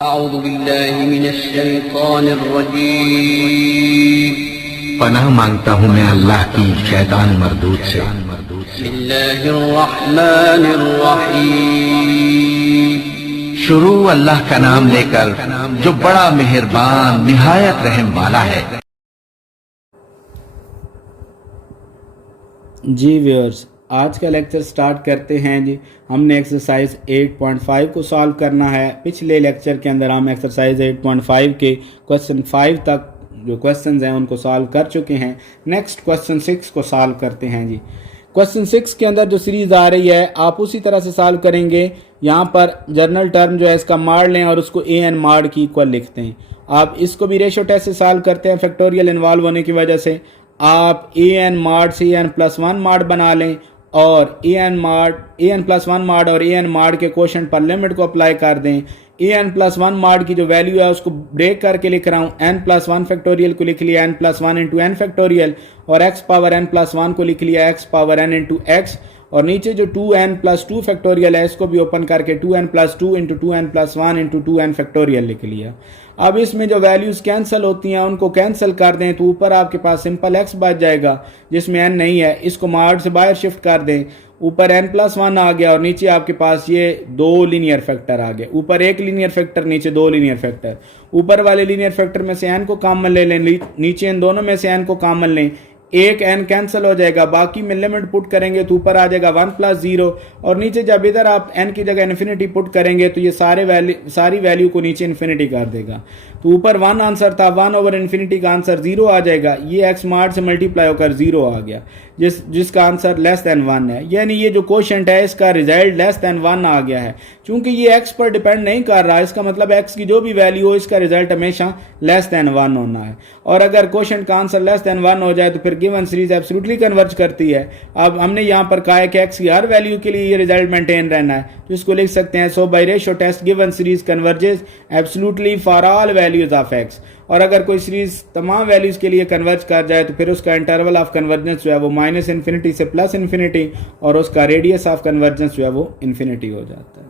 अऊज़ु बिल्लाहि मिनश्शैतानिर्रजीम। पनाह मांगता हूँ मैं अल्लाह की शैतान मरदूद से। बिस्मिल्लाहिर्रहमानिर्रहीम। शुरू अल्लाह का नाम लेकर जो बड़ा मेहरबान निहायत रहम वाला है। जी व्यूअर्स, आज का लेक्चर स्टार्ट करते हैं जी। हमने एक्सरसाइज 8.5 को सॉल्व करना है। पिछले लेक्चर के अंदर हम एक्सरसाइज 8.5 के क्वेश्चन 5 तक जो क्वेश्चंस हैं उनको सॉल्व कर चुके हैं। नेक्स्ट क्वेश्चन 6 को सॉल्व करते हैं जी। क्वेश्चन 6 के अंदर जो सीरीज आ रही है आप उसी तरह से सॉल्व करेंगे। यहाँ पर जर्नल टर्म जो है इसका मार लें और उसको ए एन मार्ड की इक्वल लिखते हैं। आप इसको भी रेशो टेस्ट से सॉल्व करते हैं। फैक्टोरियल इन्वॉल्व होने की वजह से आप ए एन मार्ड से ए एन प्लस वन मार्ड बना लें और ए एन प्लस वन मार्ड और ए एन मार्ड के क्वोशंट पर लिमिट को अप्लाई कर दें। ए एन प्लस वन मार्ड की जो वैल्यू है उसको ब्रेक करके लिख रहा हूँ। एन प्लस वन फैक्टोरियल को लिख लिया n plus one into n factorial और x power n plus one को लिख लिया x power n into x और नीचे जो 2n प्लस टू फैक्टोरियल है इसको भी ओपन करके 2n plus two into 2n plus one into 2n factorial लिख लिया। अब इसमें जो वैल्यूज कैंसिल होती हैं उनको कैंसिल कर दें तो ऊपर आपके पास सिंपल x बच जाएगा जिसमें n नहीं है। इसको मार्ड से बाहर शिफ्ट कर दें। ऊपर n प्लस वन आ गया और नीचे आपके पास ये दो लीनियर फैक्टर आ गए। ऊपर एक लीनियर फैक्टर नीचे दो लीनियर फैक्टर। ऊपर वाले लीनियर फैक्टर में से n को कॉमन ले लें, नीचे इन दोनों में से n को कॉमन लें। एक n कैंसिल हो जाएगा, बाकी में लिमिट पुट करेंगे तो ऊपर आ जाएगा 1 प्लस 0 और नीचे जब इधर आप n की जगह इन्फिनिटी पुट करेंगे तो ये सारी वैल्यू को नीचे इन्फिनिटी कर देगा। तो ऊपर 1 आंसर था, 1 ओवर इन्फिनिटी का आंसर 0 आ जाएगा। ये x मार्ड से मल्टीप्लाई होकर 0 आ गया जिसका आंसर लेस देन 1 है। यानी ये जो क्वोशंट है इसका रिजल्ट लेस देन 1 आ गया है। चूंकि ये x पर डिपेंड नहीं कर रहा, इसका मतलब x की जो भी वैल्यू हो इसका रिजल्ट हमेशा लेस देन 1 होना है। और अगर क्वोशंट का आंसर लेस देन 1 हो जाए तो फिर गिवन सीरीज एब्सोल्युटली कन्वर्ज करती है। अब हमने यहाँ पर कहा है कि x की हर वैल्यू के लिए ये रिजल्ट मेंटेन रहना है तो इसको लिख सकते हैं so by ratio test given series converges absolutely for all values of x। और अगर कोई सीरीज तमाम वैल्यूज के लिए कन्वर्ज कर जाए तो फिर उसका इंटरवल ऑफ कन्वर्जेंस जो है वो माइनस इन्फिनिटी से प्लस इन्फिनिटी और उसका रेडियस ऑफ कन्वर्जेंस जो है वो इन्फिनिटी हो जाता है।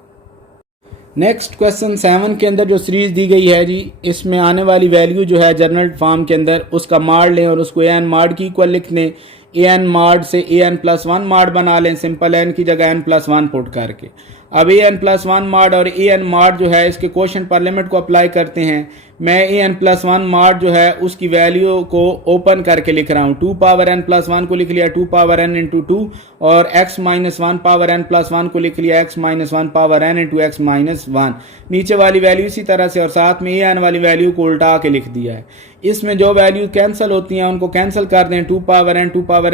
नेक्स्ट क्वेश्चन 7 के अंदर जो सीरीज दी गई है जी, इसमें आने वाली वैल्यू जो है जर्नल फॉर्म के अंदर उसका मार्ड लें और उसको ए एन मार्ड की इक्वल लिख लें। ए एन मार्ड से ए एन प्लस वन मार्ड बना लें सिंपल एन की जगह एन प्लस वन पुट करके। अब ए एन प्लस वन मार्ड और ए एन मार्ड जो है इसके क्वोशंट पर लिमिट को अप्लाई करते हैं। मैं ए एन प्लस वन मार्ड जो है उसकी वैल्यू को ओपन करके लिख रहा हूँ। 2 पावर एन प्लस वन को लिख लिया 2 पावर एन इंटू 2 और x minus one power n plus one को लिख लिया x minus one power n into x minus one. नीचे वाली वैल्यू इसी तरह से और साथ में ए एन वाली वैल्यू को उल्टा के लिख दिया है। इसमें जो वैल्यू कैंसिल होती हैं उनको कैंसिल कर दें। 2 पावर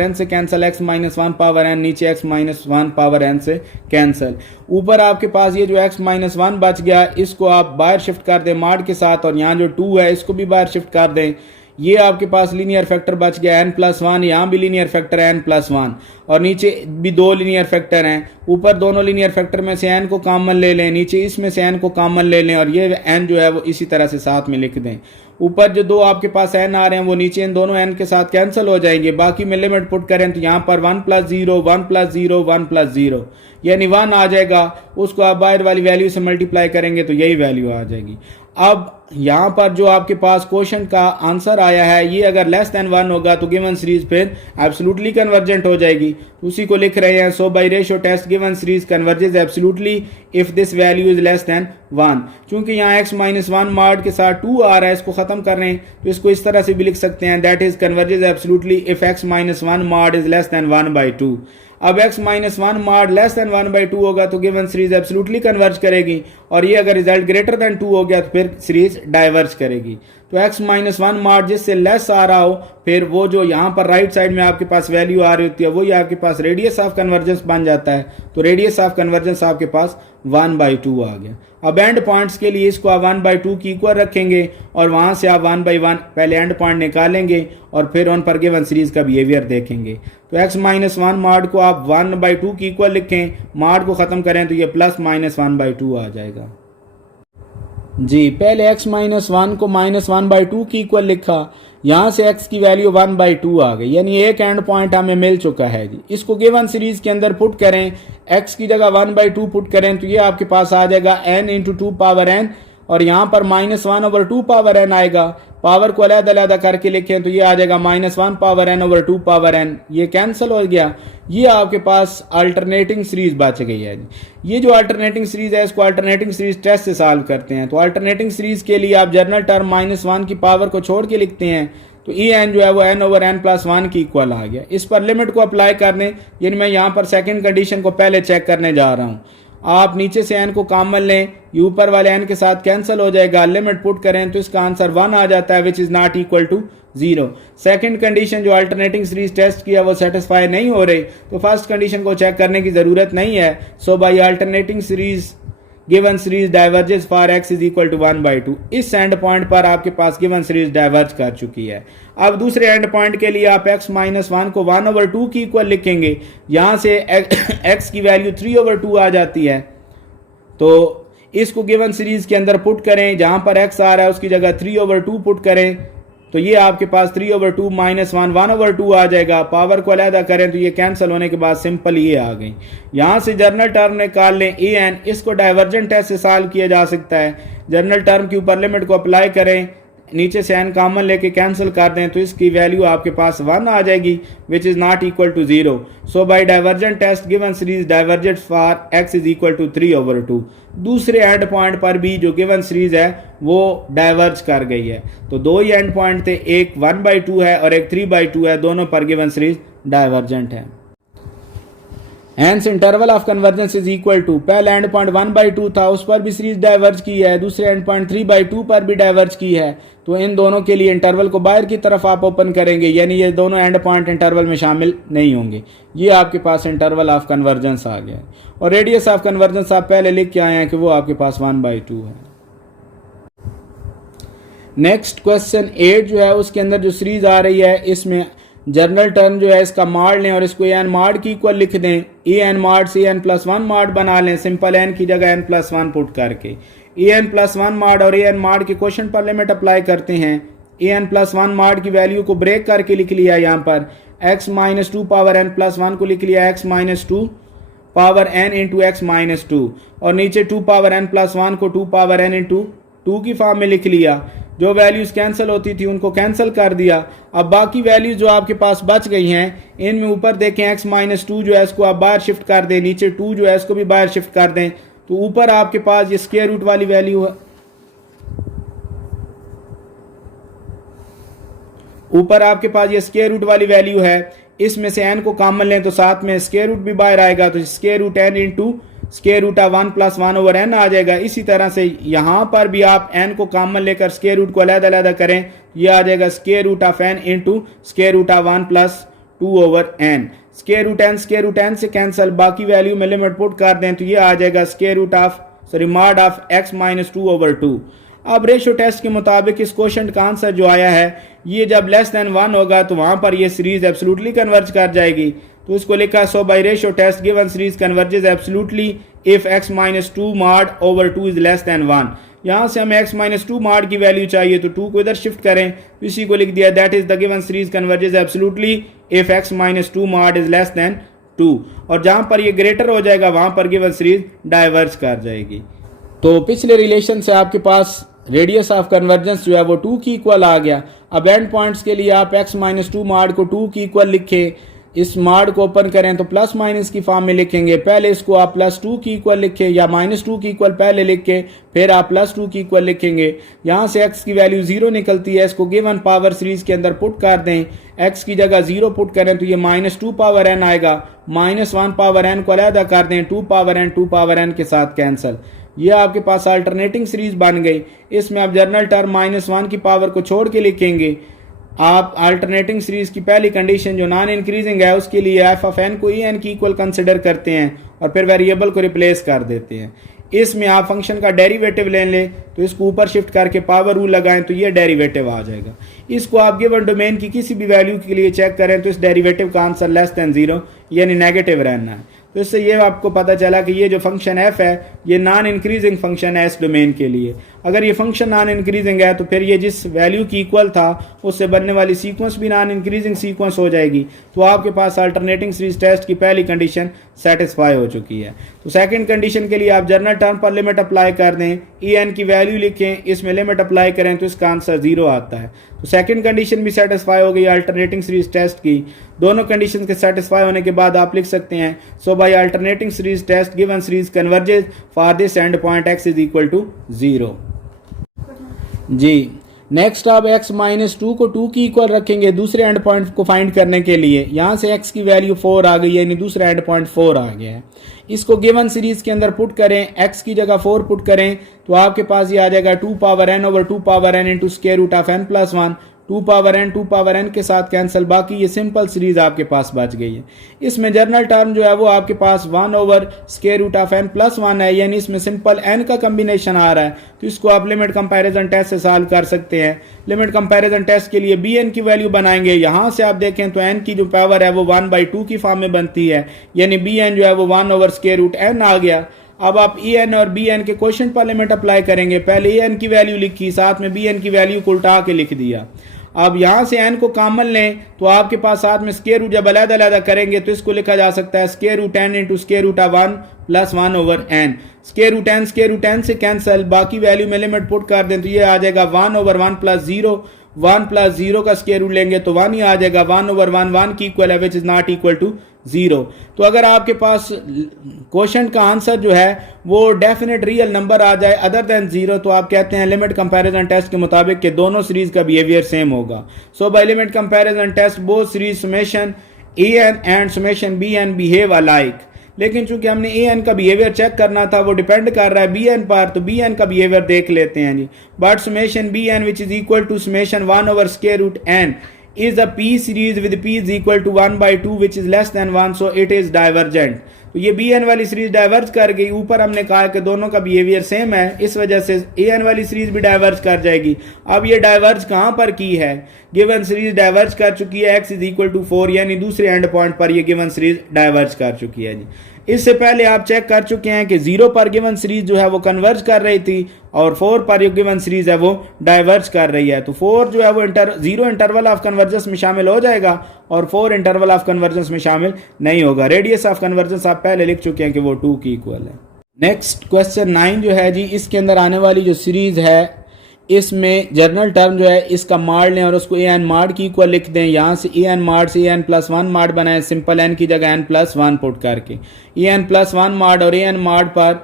एन से cancel, x minus one power n नीचे x minus one power n से कैंसिल। ऊपर आपके पास ये जो x माइनस वन बच गया इसको आप बाहर शिफ्ट कर दें मार्ड के साथ और यहाँ जो 2 है इसको भी बाहर शिफ्ट कर दें। ये आपके पास लीनियर फैक्टर बच गया n प्लस वन, यहाँ भी लीनियर फैक्टर है n प्लस वन और नीचे भी दो लीनियर फैक्टर हैं। ऊपर दोनों लीनियर फैक्टर में से n को कॉमन ले लें, नीचे इसमें से n को कॉमन ले लें और ये n जो है वो इसी तरह से साथ में लिख दें। ऊपर जो दो आपके पास n आ रहे हैं वो नीचे इन दोनों n के साथ कैंसिल हो जाएंगे। बाकी में लिमिट पुट करें तो यहाँ पर 1 प्लस 0 1 प्लस 0 1 प्लस 0 यानी 1 आ जाएगा। उसको आप बाहर वाली वैल्यू से मल्टीप्लाई करेंगे तो यही वैल्यू आ जाएगी। अब यहाँ पर जो आपके पास क्वेश्चन का आंसर आया है ये अगर लेस देन 1 होगा तो गिवन सीरीज फिर एब्सोल्युटली कन्वर्जेंट हो जाएगी। उसी को लिख रहे हैं so by ratio test given series converges absolutely if this value is less than 1। चूंकि यहाँ x माइनस वन मार्ड के साथ 2 आ रहा है इसको खत्म कर रहे हैं तो इसको इस तरह से भी लिख सकते हैं that is converges absolutely if x minus one mod is less than 1/2। अब x minus one mod less than 1/2 होगा तो गिवन सीरीज एब्सोल्युटली कन्वर्ज करेगी और ये अगर रिजल्ट ग्रेटर देन 2 हो गया तो फिर सीरीज डाइवर्ज करेगी। तो x माइनस वन मार्ड जिससे लेस आ रहा हो फिर वो जो यहाँ पर राइट साइड में आपके पास वैल्यू आ रही होती है वही आपके पास रेडियस ऑफ कन्वर्जेंस बन जाता है। तो रेडियस ऑफ कन्वर्जेंस आपके पास 1/2 आ गया। अब एंड पॉइंट्स के लिए इसको आप 1/2 की इक्वल रखेंगे और वहां से आप 1/1 पहले एंड पॉइंट निकालेंगे और फिर उन पर गिवन सीरीज का बिहेवियर देखेंगे। तो x माइनस वन मार्ड को आप 1/2 की इक्वल लिखें, मार्ड को खत्म करें तो ये प्लस माइनस 1/2 आ जाएगा। जी पहले x माइनस वन को माइनस 1/2 की इक्वल लिखा, यहाँ से x की वैल्यू 1/2 आ गई यानी एक एंड पॉइंट हमें मिल चुका है जी। इसको गिवन सीरीज के अंदर पुट करें, x की जगह 1/2 पुट करें तो ये आपके पास आ जाएगा n इंटू 2 पावर n और यहाँ पर -1/2 पावर n आएगा। पावर को अलग-अलग करके लिखें तो ये आ जाएगा -1 power n over 2 power n, ये कैंसिल हो गया। ये आपके पास अल्टरनेटिंग सीरीज बच गई है। ये जो अल्टरनेटिंग सीरीज है इसको अल्टरनेटिंग सीरीज टेस्ट से सॉल्व करते हैं। तो अल्टरनेटिंग सीरीज के लिए आप जनरल टर्म -1 की पावर को छोड़ के लिखते हैं तो ई एन जो है वो n ओवर n प्लस 1 की इक्वल आ गया। इस पर लिमिट को अप्लाई करने, यानी मैं यहाँ पर सेकंड कंडीशन को पहले चेक करने जा रहा हूँ। आप नीचे से n को कॉमन लें, ये ऊपर वाले n के साथ कैंसिल हो जाएगा, लिमिट पुट करें तो इसका आंसर 1 आ जाता है, which is not equal to 0। Second condition जो अल्टरनेटिंग सीरीज टेस्ट किया वो सेटिस्फाई नहीं हो रही, तो फर्स्ट कंडीशन को चेक करने की जरूरत नहीं है। So by alternating series given series diverges for x is equal to 1/2। इस एंड पॉइंट पर आपके पास गिवन सीरीज डाइवर्ज कर चुकी है। अब दूसरे एंड पॉइंट के लिए आप x-1 को 1/2 की इक्वल लिखेंगे। यहां से x की वैल्यू 3/2 आ जाती है, तो इसको गिवन सीरीज के अंदर पुट करें। जहां पर x आ रहा है उसकी जगह 3/2 पुट करें तो ये आपके पास 3/2 -1 1/2 आ जाएगा। पावर को अलग करें तो ये कैंसिल होने के बाद सिंपल ये आ गई। यहां से जर्नल टर्म निकाल लें ए एन, इसको डाइवर्जेंट टेस्ट से सॉल्व किया जा सकता है। जर्नल टर्म के ऊपर लिमिट को अप्लाई करें, नीचे से एन कॉमन लेके कैंसिल कर दें तो इसकी वैल्यू आपके पास 1 आ जाएगी, which is not equal to 0। So by divergent test given series divergent for x is equal to 3/2। दूसरे एंड पॉइंट पर भी जो गिवन सीरीज है वो डाइवर्ज कर गई है। तो दो ही एंड पॉइंट थे, एक 1/2 है और एक 3/2 है, दोनों पर गिवन सीरीज डाइवर्जेंट है। Hence interval of convergence is equal to, पहला एंड पॉइंट 1/2 था उस पर भी सीरीज डाइवर्ज की है, दूसरे एंड पॉइंट 3/2 पर भी डाइवर्ज की है। तो इन दोनों के लिए इंटरवल को बाहर की तरफ आप ओपन करेंगे, यानी ये दोनों एंड पॉइंट इंटरवल में शामिल नहीं होंगे। ये आपके पास इंटरवल ऑफ कन्वर्जेंस आ गया है। और रेडियस ऑफ कन्वर्जेंस आप पहले लिख के आए हैं कि वो आपके पास 1/2 है। नेक्स्ट क्वेश्चन 8 जो है उसके अंदर जो सीरीज आ रही है इसमें जर्नल टर्म जो है इसका माड लें और इसको एन माड की इक्वल लिख दें। ए एन माड से एन प्लस 1 माड बना लें, सिंपल एन की जगह एन प्लस 1 पुट करके। ए एन प्लस 1 माड और ए एन माड के क्वेश्चन पर लिमिट अप्लाई करते हैं। ए एन प्लस 1 माड की वैल्यू को ब्रेक करके लिख लिया यहाँ पर, x-2 पावर n प्लस 1 को लिख लिया x-2 power n into x-2 और नीचे 2 पावर n प्लस 1 को 2 पावर n इंटू 2 की फॉर्म में लिख लिया। जो वैल्यूज कैंसिल होती थी उनको कैंसिल कर दिया। अब बाकी वैल्यूज जो आपके पास बच गई हैं इनमें ऊपर देखें x-2 जो है इसको आप बाहर शिफ्ट कर दें, नीचे 2 जो है इसको भी बाहर शिफ्ट कर दें, तो ऊपर आपके पास ये स्क्वायर रूट वाली वैल्यू है, ऊपर आपके पास ये स्क्वायर रूट वाली वैल्यू है। इसमें से n को कॉमन लें तो साथ में स्क्वायर रूट भी बाहर आएगा, तो square root n into square root of 1 plus 1 over n आ जाएगा। इसी तरह से यहाँ पर भी आप n को कॉमन लेकर स्क्वायर रूट को अलग-अलग करें, ये आ जाएगा square root of n into square root of 1 plus 2 over n। Square root n से कैंसिल, बाकी वैल्यू में लिमिट पुट कर दें तो ये आ जाएगा square root of mod of x-2 over 2। अब रेशियो टेस्ट के मुताबिक इस क्वेश्चन का आंसर जो आया है ये जब लेस देन 1 होगा तो वहां पर ये सीरीज एब्सोल्युटली कन्वर्ज कर जाएगी। तो उसको लिखा, so by ratio test given series converges absolutely if x-2 mod over 2 is less than 1। यहां से हमें x-2 मॉड की वैल्यू चाहिए तो 2 को इधर शिफ्ट करें, इसी को लिख दिया, that is the given series converges absolutely if x-2 mod is less then 2। और जहां पर ये ग्रेटर हो जाएगा वहां पर गिवन सीरीज डाइवर्ज कर जाएगी। तो पिछले रिलेशन से आपके पास रेडियस ऑफ कन्वर्जेंस जो है वो 2 की इक्वल आ गया। अब एंड पॉइंट्स के लिए आप x-2 मॉड को 2 की इक्वल लिखें, इस मॉड को ओपन करें तो प्लस माइनस की फॉर्म में लिखेंगे। पहले इसको आप +2 की इक्वल लिखें या -2 की इक्वल पहले लिख के फिर आप +2 की इक्वल लिखेंगे। यहाँ से x की वैल्यू 0 निकलती है, इसको गिवन पावर सीरीज के अंदर पुट कर दें। x की जगह 0 पुट करें तो ये -2 पावर n आएगा, -1 पावर n को अलग कर दें, 2 पावर n के साथ कैंसिल। ये आपके पास अल्टरनेटिंग सीरीज बन गई। इसमें आप जर्नल टर्म -1 की पावर को छोड़ के लिखेंगे। आप अल्टरनेटिंग सीरीज की पहली कंडीशन जो नॉन इंक्रीजिंग है उसके लिए f ऑफ n को ई एन की इक्वल कंसिडर करते हैं और फिर वेरिएबल को रिप्लेस कर देते हैं। इसमें आप फंक्शन का डेरिवेटिव ले लें तो इसको ऊपर शिफ्ट करके पावर रूल लगाएं तो ये डेरिवेटिव आ जाएगा। इसको आप गिवन डोमेन की किसी भी वैल्यू के लिए चेक करें तो इस डेरिवेटिव का आंसर लेस देन 0 यानी नेगेटिव रहना है। तो इससे ये आपको पता चला कि ये जो फंक्शन f है ये नॉन इंक्रीजिंग फंक्शन है इस डोमेन के लिए। अगर ये फंक्शन नॉन इंक्रीजिंग है तो फिर ये जिस वैल्यू की इक्वल था उससे बनने वाली सीक्वेंस भी नॉन इंक्रीजिंग सीक्वेंस हो जाएगी। तो आपके पास अल्टरनेटिंग सीरीज टेस्ट की पहली कंडीशन सेटिस्फाई हो चुकी है। तो सेकंड कंडीशन के लिए आप जनरल टर्म पर लिमिट अप्लाई कर दें, ई एन की वैल्यू लिखें, इसमें लिमिट अप्लाई करें तो इसका आंसर 0 आता है। तो सेकंड कंडीशन भी सेटिस्फाई हो गई अल्टरनेटिंग सीरीज टेस्ट की। दोनों कंडीशन के सेटिस्फाई होने के बाद आप लिख सकते हैं so by alternating series test given series converges for this end point x is equal to 0। जी नेक्स्ट आप x माइनस 2 को 2 की इक्वल रखेंगे दूसरे एंड पॉइंट को फाइंड करने के लिए। यहाँ से x की वैल्यू 4 आ गई है, यानी दूसरा एंड पॉइंट 4 आ गया है। इसको गिवन सीरीज के अंदर पुट करें, x की जगह 4 पुट करें तो आपके पास ये आ जाएगा 2 power n over 2 power n into square root of n plus 1। 2 power n के साथ कैंसिल, बाकी ये सिंपल सीरीज आपके पास बच गई है। इसमें जर्नल टर्म जो है वो आपके पास 1 over square root of n plus 1 है, यानी इसमें सिंपल n का कम्बिनेशन आ रहा है। तो इसको आप लिमिट कंपैरिजन टेस्ट से सॉल्व कर सकते हैं। लिमिट कंपैरिजन टेस्ट के लिए bn की वैल्यू बनाएंगे। यहाँ से आप देखें तो n की जो पावर है वो 1/2 की फॉर्म में बनती है, यानी bn जो है वो 1 ओवर स्क्वायर रूट n आ गया। अब आप en और bn के क्वेश्चन पर लिमिट अप्लाई करेंगे। पहले en की वैल्यू लिखी, साथ में bn की वैल्यू को उल्टा के लिख दिया। अब यहाँ से n को कॉमन लें तो आपके पास साथ में स्क्वायर रूट जब अलग-अलग करेंगे तो इसको लिखा जा सकता है square root n into square root of 1 plus 1 over n। Square root n से कैंसिल, बाकी वैल्यू में लिमिट पुट कर दें तो ये आ जाएगा 1 ओवर 1 प्लस 0। 1 प्लस 0 का स्क्वायर रूट लेंगे तो 1 ही आ जाएगा। 1 ओवर 1 1 की इक्वल है which is not equal to 0। तो अगर आपके पास क्वेश्चन का आंसर जो है वो डेफिनेट रियल नंबर आ जाए अदर देन 0 तो आप कहते हैं लिमिट कंपैरिजन टेस्ट के मुताबिक कि दोनों सीरीज का बिहेवियर सेम होगा। So by limit comparison test both series summation an and summation bn behave alike. लेकिन चूंकि हमने an का बिहेवियर चेक करना था, वो डिपेंड कर रहा है bn पर, तो bn का बिहेवियर देख लेते हैं जी। But summation bn which is equal to summation 1 over square root n is a p series with p is equal to 1/2 which is less than 1, so it is divergent। तो ये bn वाली series diverge कर गई। ऊपर हमने कहा कि दोनों का बिहेवियर सेम है, इस वजह से an वाली सीरीज भी डाइवर्ज कर जाएगी। अब ये डाइवर्ज कहां पर की है? गिवन सीरीज डाइवर्ज कर चुकी है x इज इक्वल टू 4, यानी दूसरे एंड पॉइंट पर ये गिवन सीरीज डाइवर्ज कर चुकी है जी। इससे पहले आप चेक कर चुके हैं कि 0 पर गिवन सीरीज जो है वो कन्वर्ज कर रही थी और 4 पर जो गिवन सीरीज है वो डाइवर्ज कर रही है। तो 4 जो है वो 0 इंटरवल ऑफ कन्वर्जेंस में शामिल हो जाएगा और 4 इंटरवल ऑफ कन्वर्जेंस में शामिल नहीं होगा। रेडियस ऑफ कन्वर्जेंस आप पहले लिख चुके हैं कि वो 2 की इक्वल है। नेक्स्ट क्वेश्चन 9 जो है जी, इसके अंदर आने वाली जो सीरीज है इसमें जर्नल टर्म जो है इसका माड लें और उसको an माड की इक्वल लिख दें। यहाँ से an माड से an प्लस 1 माड बनाएं, सिंपल n की जगह n प्लस 1 पुट करके। an प्लस 1 माड और an माड पर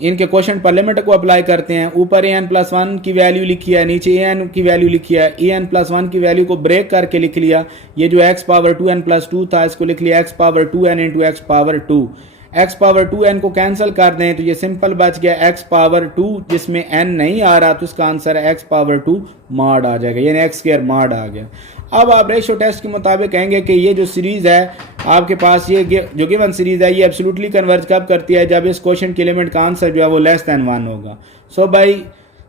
इनके क्वेश्चन पर लिमिट को अप्लाई करते हैं। ऊपर an प्लस 1 की वैल्यू लिखी है, नीचे an की वैल्यू लिखी है। an प्लस 1 की वैल्यू को ब्रेक करके लिख लिया। ये जो x पावर 2n प्लस 2 था इसको लिख लिया x power 2n into x power 2। x power 2n को कैंसिल कर दें तो ये सिंपल बच गया x पावर 2, जिसमें n नहीं आ रहा तो इसका आंसर है x पावर 2 माड आ जाएगा, यानी x स्क्वायर माड आ गया। अब आप रेशियो टेस्ट के मुताबिक कहेंगे कि ये जो सीरीज है आपके पास, ये जो गिवन सीरीज है ये एब्सोल्युटली कन्वर्ज कब करती है? जब इस क्वेश्चन की लिमिट का आंसर जो है वो लेस देन 1 होगा। So by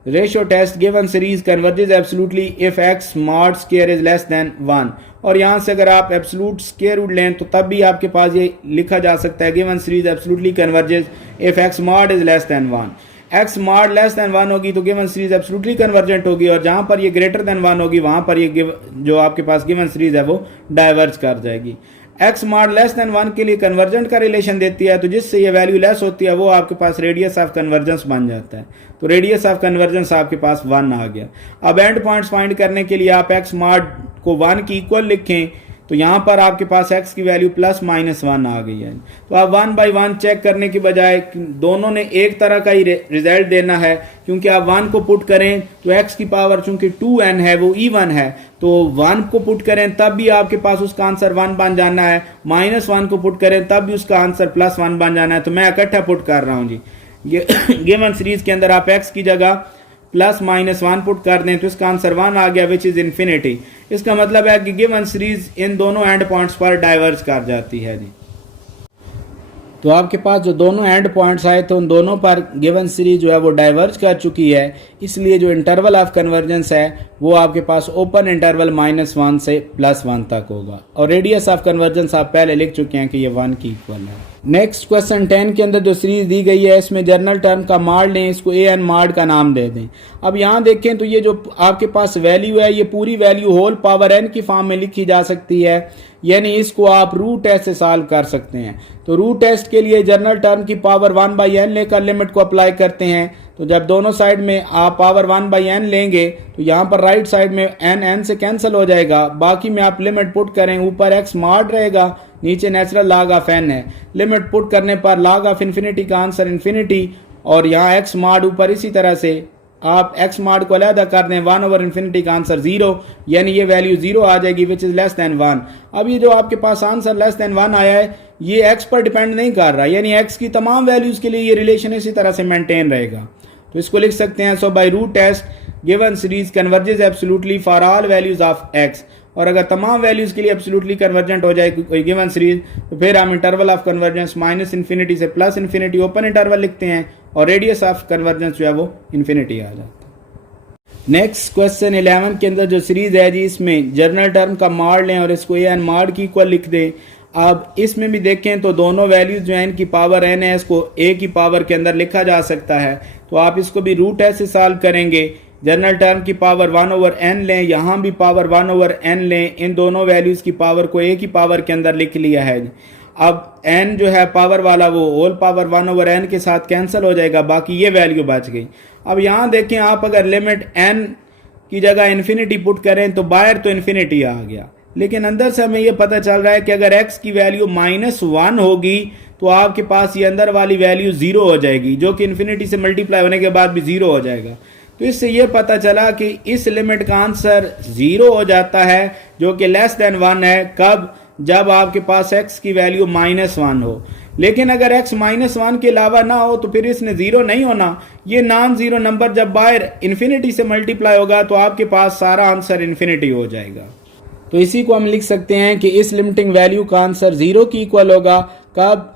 ratio test given series converges absolutely if x mod square is less than 1। और यहाँ से अगर आप एब्सोल्यूट स्क्वायर रूट लें तो तब भी आपके पास ये लिखा जा सकता है given series absolutely converges if x mod is less than 1। x mod less than 1 होगी तो गिवन सीरीज एब्सोल्युटली कन्वर्जेंट होगी, और जहां पर ये ग्रेटर देन 1 होगी वहां पर ये जो आपके पास गिवन सीरीज है वो डाइवर्ज कर जाएगी। x mod लेस देन 1 के लिए कन्वर्जेंट का रिलेशन देती है, तो जिससे ये वैल्यू लेस होती है वो आपके पास रेडियस ऑफ कन्वर्जेंस बन जाता है। तो रेडियस ऑफ कन्वर्जेंस आपके पास 1 आ गया। अब एंड पॉइंट्स फाइंड करने के लिए आप x mod को 1 की इक्वल लिखें तो यहाँ पर आपके पास x की वैल्यू प्लस माइनस 1 आ गई है। तो आप 1 बाई 1 चेक करने की बजाय दोनों ने एक तरह का ही रिजल्ट देना है, क्योंकि आप 1 को पुट करें तो x की पावर चूंकि 2n है वो even है, तो 1 को पुट करें तब भी आपके पास उसका आंसर 1 बन जाना है, -1 को पुट करें तब भी उसका आंसर +1 बन जाना है। तो मैं इकट्ठा पुट कर रहा हूँ जी। गिवन सीरीज के अंदर आप x की जगह +-1 पुट कर दें तो इसका आंसर 1 आ गया विच इज इन्फिनिटी। इसका मतलब है कि गिवन सीरीज इन दोनों एंड पॉइंट्स पर डाइवर्ज कर जाती है जी। तो आपके पास जो दोनों एंड पॉइंट्स आए तो उन दोनों पर गिवन सीरीज जो है वो डाइवर्ज कर चुकी है, इसलिए जो इंटरवल ऑफ कन्वर्जेंस है वो आपके पास ओपन इंटरवल -1 से +1 तक होगा। और रेडियस ऑफ कन्वर्जेंस आप पहले लिख चुके हैं कि ये 1 की इक्वल है। नेक्स्ट क्वेश्चन 10 के अंदर जो सीरीज दी गई है इसमें जर्नल टर्म का माड लें, इसको ए एन माड का नाम दे दें। अब यहाँ देखें तो ये जो आपके पास वैल्यू है ये पूरी वैल्यू होल पावर एन की फॉर्म में लिखी जा सकती है, यानी इसको आप रूट टेस्ट से सॉल्व कर सकते हैं। तो रूट टेस्ट के लिए जर्नल टर्म की पावर 1/n लेकर लिमिट को अप्लाई करते हैं। तो जब दोनों साइड में आप पावर 1/n लेंगे तो यहाँ पर राइट साइड में n से कैंसिल हो जाएगा, बाकी में आप लिमिट पुट करें, ऊपर x मॉड रहेगा, नीचे नेचुरल लॉग ऑफ n है। लिमिट पुट करने पर लॉग ऑफ इन्फिनिटी का आंसर इन्फिनिटी, और यहाँ x मॉड ऊपर इसी तरह से आप x मॉड को अलहदा कर दें, 1/इन्फिनिटी का आंसर 0, यानी ये वैल्यू 0 आ जाएगी विच इज लेस देन 1। अब ये जो आपके पास आंसर लेस देन 1 आया है ये x पर डिपेंड नहीं कर रहा, यानी x की तमाम वैल्यूज के लिए ये रिलेशन इसी तरह से मेंटेन रहेगा। तो इसको लिख सकते हैं, so by root test given series converges absolutely for all values of x। और अगर तमाम वैल्यूज के लिए एब्सोल्युटली कन्वर्जेंट हो जाए कोई गिवन सीरीज तो फिर हम इंटरवल ऑफ कन्वर्जेंस -इन्फिनिटी से +इन्फिनिटी ओपन इंटरवल लिखते हैं और रेडियस ऑफ कन्वर्जेंस जो है वो इन्फिनिटी आ जाता है। नेक्स्ट क्वेश्चन 11 के अंदर जो सीरीज है जी इसमें जर्नल टर्म का माड लें और इसको ए एन माड की इक्वल लिख दें। अब इसमें भी देखें तो दोनों वैल्यूज जो है इनकी पावर n है, इसको a की पावर के अंदर लिखा जा सकता है। तो आप इसको भी रूट s से सॉल्व करेंगे। जर्नल टर्म की पावर 1/n लें, यहाँ भी पावर 1/n लें, इन दोनों वैल्यूज की पावर को a की पावर के अंदर लिख लिया है। अब n जो है पावर वाला वो होल पावर 1/n के साथ कैंसिल हो जाएगा, बाकी ये वैल्यू बच गई। अब यहाँ देखें आप अगर लिमिट n की जगह इन्फिनिटी पुट करें तो बाहर तो इन्फिनिटी आ गया, लेकिन अंदर से हमें ये पता चल रहा है कि अगर x की वैल्यू -1 होगी तो आपके पास ये अंदर वाली वैल्यू 0 हो जाएगी, जो कि इन्फिनिटी से मल्टीप्लाई होने के बाद भी 0 हो जाएगा। तो इससे ये पता चला कि इस लिमिट का आंसर 0 हो जाता है, जो कि लेस देन 1 है। कब? जब आपके पास x की वैल्यू -1 हो। लेकिन अगर x -1 के अलावा ना हो तो फिर इसने 0 नहीं होना। ये नॉन जीरो नंबर जब बाहर इन्फिनिटी से मल्टीप्लाई होगा तो आपके पास सारा आंसर इन्फिनिटी हो जाएगा। तो इसी को हम लिख सकते हैं कि इस लिमिटिंग वैल्यू का आंसर 0 की इक्वल होगा। कब?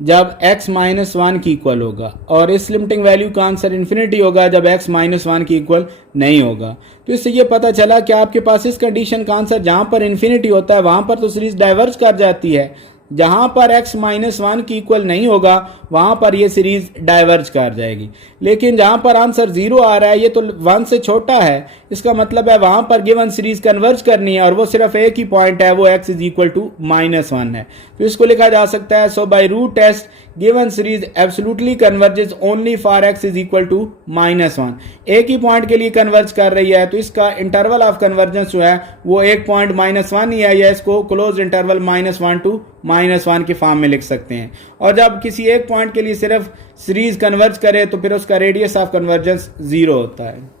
जब x -1 की इक्वल होगा, और इस लिमिटिंग वैल्यू का आंसर इन्फिनिटी होगा जब x -1 की इक्वल नहीं होगा। तो इससे ये पता चला कि आपके पास इस कंडीशन का आंसर जहां पर इन्फिनिटी होता है वहां पर तो सीरीज डाइवर्ज कर जाती है, जहां पर x -1 की इक्वल नहीं होगा वहां पर ये सीरीज डाइवर्ज कर जाएगी। लेकिन जहां पर आंसर 0 आ रहा है ये तो 1 से छोटा है, इसका मतलब है वहां पर गिवन सीरीज कन्वर्ज करनी है और वो सिर्फ एक ही पॉइंट है, वो x =-1 है। तो इसको लिखा जा सकता है, so by root test given series absolutely converges only for x =-1। एक ही पॉइंट के लिए कन्वर्ज कर रही है, तो इसका इंटरवल ऑफ कन्वर्जेंस जो है वो एक पॉइंट -1 ही है, या इसको क्लोज इंटरवल -1 to -1 के फॉर्म में लिख सकते हैं। और जब किसी एक पॉइंट के लिए सिर्फ सीरीज कन्वर्ज करे तो फिर उसका रेडियस ऑफ कन्वर्जेंस 0 होता है।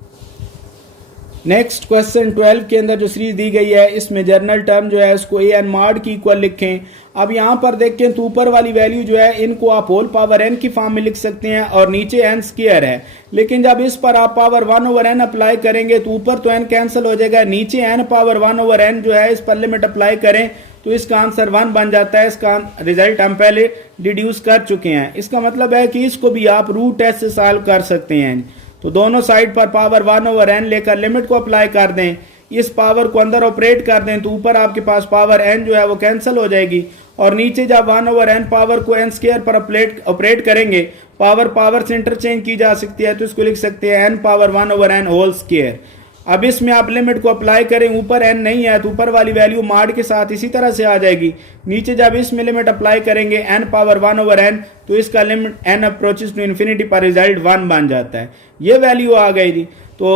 नेक्स्ट क्वेश्चन 12 के अंदर जो सीरीज दी गई है इसमें जर्नल टर्म जो है उसको ए एन मॉड की इक्वल लिखें। अब यहाँ पर देखें तो ऊपर वाली वैल्यू जो है इनको आप होल पावर n की फॉर्म में लिख सकते हैं और नीचे n स्क्वायर है, लेकिन जब इस पर आप पावर 1/n अप्लाई करेंगे तो ऊपर तो n कैंसिल हो जाएगा, नीचे n पावर 1/n जो है इस पर लिमिट अप्लाई करें तो इसका आंसर 1 बन जाता है। इसका रिजल्ट हम पहले डिड्यूस कर चुके हैं। इसका मतलब है कि इसको भी आप रूट टेस्ट से सॉल्व कर सकते हैं। तो दोनों साइड पर पावर 1/n लेकर लिमिट को अप्लाई कर दें, इस पावर को अंदर ऑपरेट कर दें तो ऊपर आपके पास पावर n जो है वो कैंसिल हो जाएगी, और नीचे जब 1/n पावर को n स्क्वायर पर ऑपरेट करेंगे, पावर से इंटरचेंज की जा सकती है, तो इसको लिख सकते हैं n power 1/n whole square. अब इसमें आप लिमिट को अप्लाई करें, ऊपर n नहीं है तो ऊपर वाली वैल्यू मॉड के साथ इसी तरह से आ जाएगी। नीचे जब इसमें लिमिट अप्लाई करेंगे n पावर 1/n तो इसका limit n approaches to infinity पर रिजल्ट 1 बन जाता है। ये वैल्यू आ गई थी। तो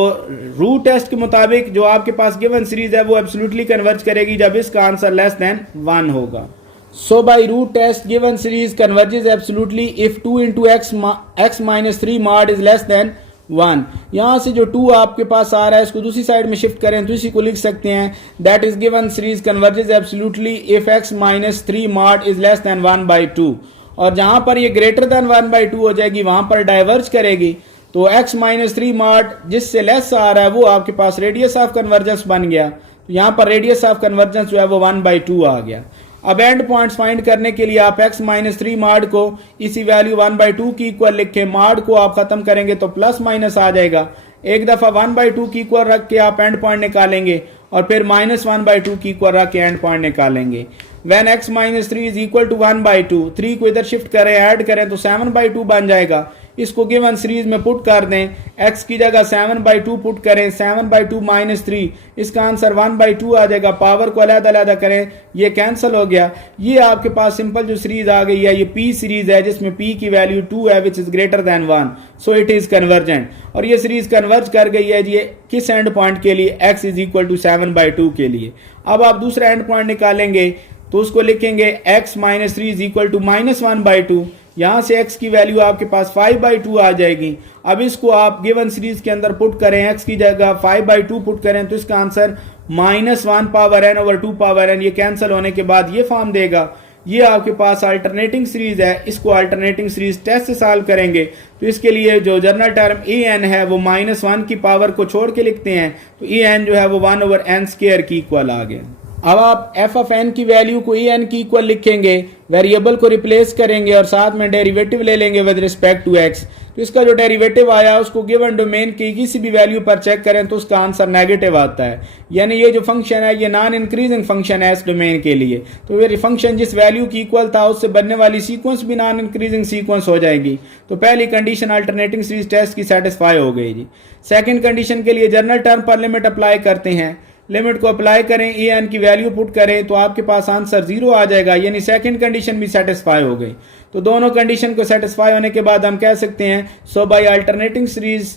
रूट टेस्ट के मुताबिक जो आपके पास गिवन सीरीज है वो एब्सोल्युटली कन्वर्ज करेगी जब इसका आंसर लेस देन 1 होगा। So by root test given series converges absolutely if 2 into x minus 3 mod is less than 1। यहाँ से जो 2 आपके पास आ रहा है इसको दूसरी साइड में शिफ्ट करें तो इसी को लिख सकते हैं that is given series converges absolutely if x minus 3 mod is less than 1/2। और जहाँ पर ये greater than 1/2 हो जाएगी वहाँ पर डाइवर्ज करेगी, तो x minus 3 mod जिससे लेस आ रहा है वो आपके पास रेडियस ऑफ कन्वर्जेंस बन गया। तो यहाँ पर रेडियस ऑफ कन्वर्जेंस जो है वो 1/2 आ गया। अब एंड पॉइंट्स फाइंड करने के लिए आप x माइनस 3 मॉड को इसी वैल्यू 1/2 की इक्वल लिखें। मॉड को आप खत्म करेंगे तो प्लस माइनस आ जाएगा। एक दफ़ा 1/2 की इक्वल रख के आप एंड पॉइंट निकालेंगे और फिर -1/2 की इक्वल रख के एंड पॉइंट निकालेंगे। When x - 3 is equal to 1/2, 3 को इधर शिफ्ट करें, ऐड करें तो 7/2 बन जाएगा। इसको गिवन सीरीज में पुट कर दें, x की जगह 7/2 पुट करें, 7/2 - 3, इसका आंसर 1/2 आ जाएगा। पावर को अलग-अलग करें, ये कैंसिल हो गया। ये आपके पास सिंपल जो सीरीज आ गई है, ये p सीरीज है जिसमें p की वैल्यू 2 है which is greater than 1, so it is convergent. और ये सीरीज कन्वर्ज कर गई है जी किस एंड पॉइंट के लिए, x इज इक्वल टू 7/2 के लिए। अब आप दूसरा एंड पॉइंट निकालेंगे तो उसको लिखेंगे x - 3 इज इक्वल टू -1/2। यहां से x की वैल्यू आपके पास 5/2 आ जाएगी। अब इसको आप गिवन सीरीज के अंदर पुट करें, x की जगह 5/2 पुट करें तो इसका answer -1 power n over 2 power n, ये कैंसिल होने के बाद ये फॉर्म देगा। ये आपके पास अल्टरनेटिंग सीरीज है। इसको अल्टरनेटिंग सीरीज टेस्ट से सॉल्व करेंगे तो इसके लिए जो जनरल टर्म ए एन है वो -1 की पावर को छोड़ के लिखते हैं, तो ए एन जो है वो 1 ओवर n स्क्वायर की इक्वल आ गया। अब आप एफ ऑफ एन की वैल्यू को ई एन की इक्वल लिखेंगे, वेरिएबल को रिप्लेस करेंगे और साथ में डेरिवेटिव ले लेंगे विद रिस्पेक्ट टू एक्स। तो इसका जो डेरिवेटिव आया उसको गिवन डोमेन की किसी भी वैल्यू पर चेक करें तो उसका आंसर नेगेटिव आता है। यानी ये जो फंक्शन है ये नॉन इंक्रीजिंग फंक्शन है इस डोमेन के लिए। तो ये फंक्शन जिस वैल्यू की इक्वल था उससे बनने वाली सीक्वेंस भी नॉन इंक्रीजिंग सीक्वेंस हो जाएगी। तो पहली कंडीशन अल्टरनेटिंग सीरीज टेस्ट की सेटिस्फाई हो गई जी। सेकेंड कंडीशन के लिए जनरल टर्म पर लिमिट अप्लाई करते हैं। लिमिट को अप्लाई करें, ए एन की वैल्यू पुट करें तो आपके पास आंसर 0 आ जाएगा, यानी सेकंड कंडीशन भी सेटिस्फाई हो गई। तो दोनों कंडीशन को सेटिस्फाई होने के बाद हम कह सकते हैं so by alternating series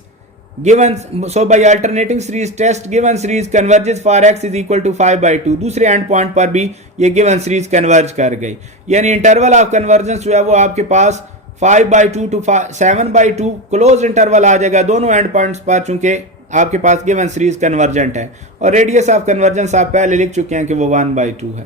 test given series converges for x is equal to 5/2। दूसरे एंड पॉइंट पर भी ये गिवन सीरीज कन्वर्ज कर गई, यानी इंटरवल ऑफ कन्वर्जेंस जो है वो आपके पास 5/2 टू 7/2 क्लोज इंटरवल आ जाएगा दोनों एंड पॉइंट्स पर, चूंकि आपके पास गिवन सीरीज कन्वर्जेंट है। और रेडियस ऑफ कन्वर्जेंस आप पहले लिख चुके हैं कि वो 1/2 है।